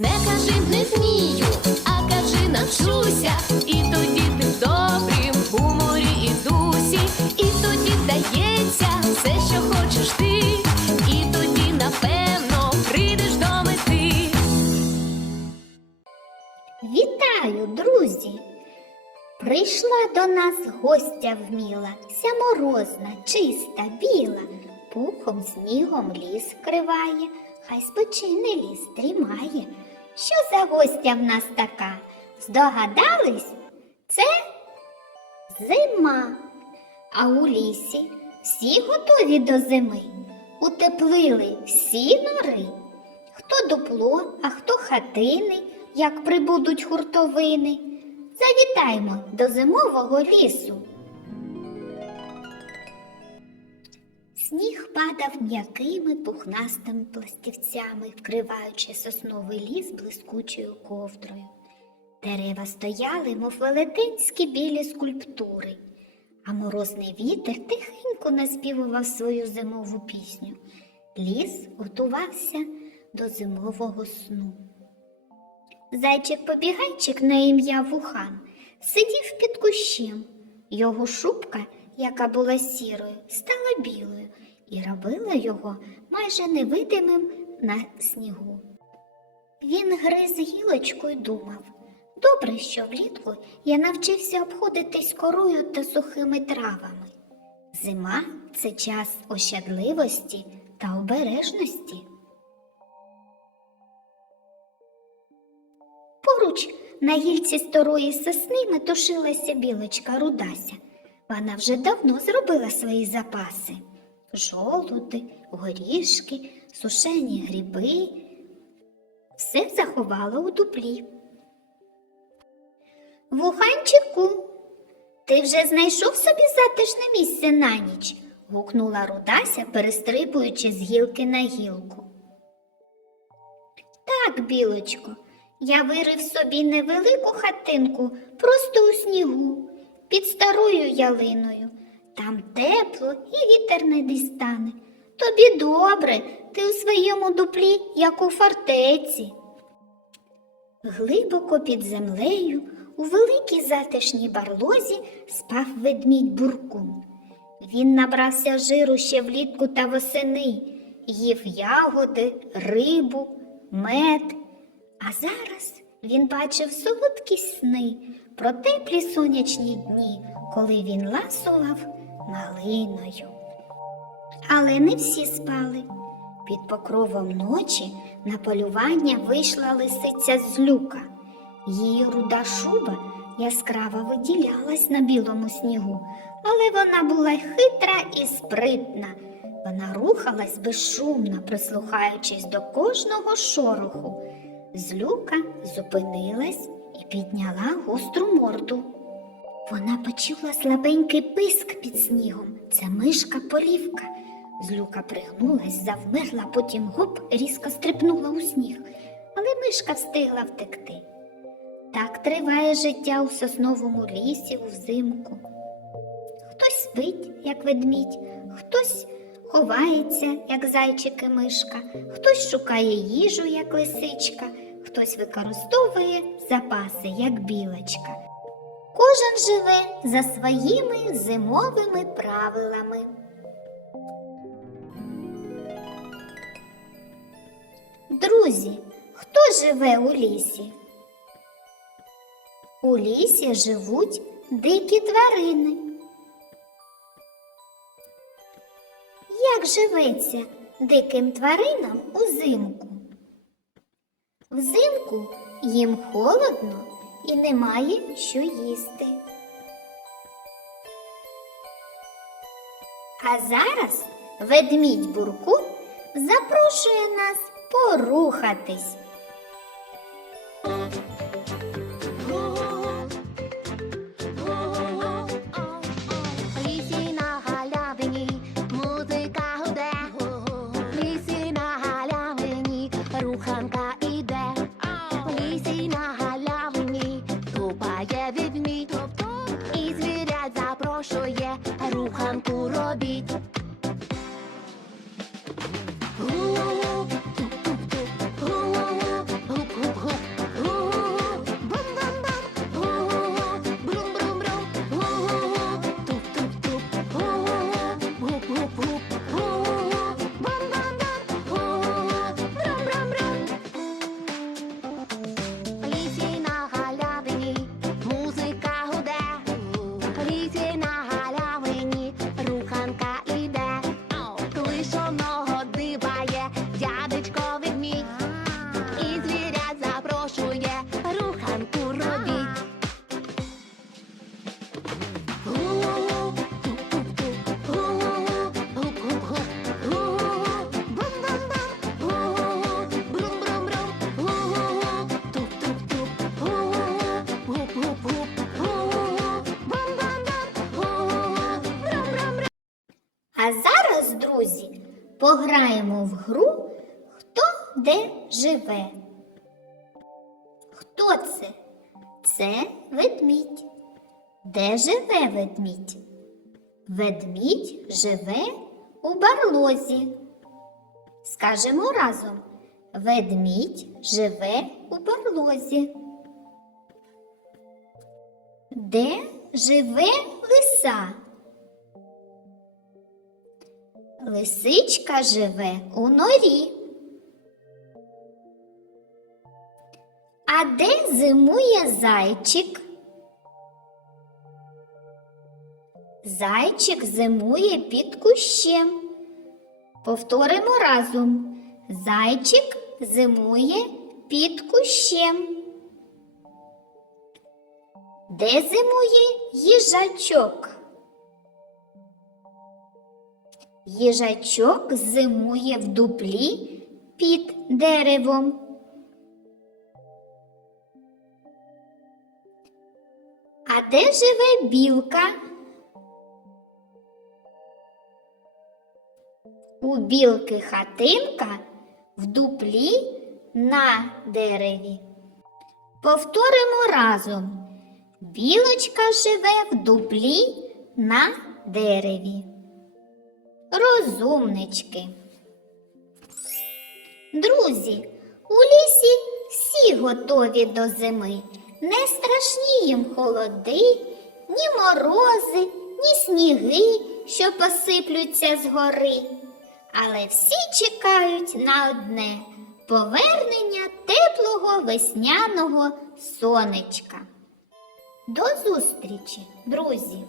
Не кажи не вмію, а кажи навчуся. І тоді ти в добрім гуморі і дусі, і тоді вдається все, що хочеш ти, і тоді, напевно, прийдеш до мети. Вітаю, друзі! Прийшла до нас гостя вміла, вся морозна, чиста, біла, пухом снігом ліс вкриває, хай спочине ліс тримає. Гостя в нас така? Здогадались? Це зима. А у лісі всі готові до зими. Утеплили всі нори. Хто дупло, а хто хатини, як прибудуть хуртовини. Завітаймо до зимового лісу. Сніг падав м'якими пухнастими пластівцями, вкриваючи сосновий ліс блискучою ковдрою. Дерева стояли, мов велетенські білі скульптури, а морозний вітер тихенько наспівував свою зимову пісню. Ліс готувався до зимового сну. Зайчик-побігайчик на ім'я Вухан сидів під кущем. Його шубка, яка була сірою, стала білою і робила його майже невидимим на снігу. Він гриз гілочку й думав. Добре, що влітку я навчився обходитись корою та сухими травами. Зима це час ощадливості та обережності. Поруч на гільці старої сосни метушилася білочка рудася. Вона вже давно зробила свої запаси. Жолуди, горішки, сушені гриби. Все заховала у дуплі. Вуханчику, ти вже знайшов собі затишне місце на ніч? гукнула Рудася, перестрибуючи з гілки на гілку. Так, білочко, я вирив собі невелику хатинку просто у снігу, під старою ялиною. Там тепло і вітер не дістане. Тобі добре, ти у своєму дуплі, як у фортеці. Глибоко під землею, у великій затишній барлозі спав ведмідь буркун. Він набрався жиру ще влітку та восени, їв ягоди, рибу, мед. А зараз він бачив солодкі сни про теплі сонячні дні, коли він ласував малиною. Але не всі спали. Під покровом ночі на полювання вийшла лисиця з люка. Її руда шуба яскраво виділялась на білому снігу, але вона була хитра і спритна. Вона рухалась безшумно, прислухаючись до кожного шороху. Злюка зупинилась і підняла гостру морду. Вона почула слабенький писк під снігом. Це мишка полівка. Злюка пригнулась, завмерла, потім гоп різко стрибнула у сніг, але мишка встигла втекти. Так триває життя у сосновому лісі взимку. Хтось спить, як ведмідь, хтось ховається, як зайчик і мишка, хтось шукає їжу, як лисичка, хтось використовує запаси, як білочка. Кожен живе за своїми зимовими правилами. Друзі, хто живе у лісі? У лісі живуть дикі тварини. Як живеться диким тваринам узимку? Взимку їм холодно і немає що їсти. А зараз ведмідь бурку запрошує нас порухатись. Пограємо в гру Хто де живе. Хто це? Це ведмідь. Де живе ведмідь? Ведмідь живе у барлозі. Скажемо разом. Ведмідь живе у барлозі. Де живе лиса? Лисичка живе у норі. А де зимує зайчик? Зайчик зимує під кущем. Повторимо разом. Зайчик зимує під кущем. Де зимує їжачок? Їжачок зимує в дуплі під деревом. А де живе білка? У білки хатинка в дуплі на дереві. Повторимо разом. Білочка живе в дуплі на дереві. Розумнички. Друзі, у лісі всі готові до зими. Не страшні їм холоди, ні морози, ні сніги, що посиплються з гори. Але всі чекають на одне повернення теплого весняного сонечка. До зустрічі, друзі!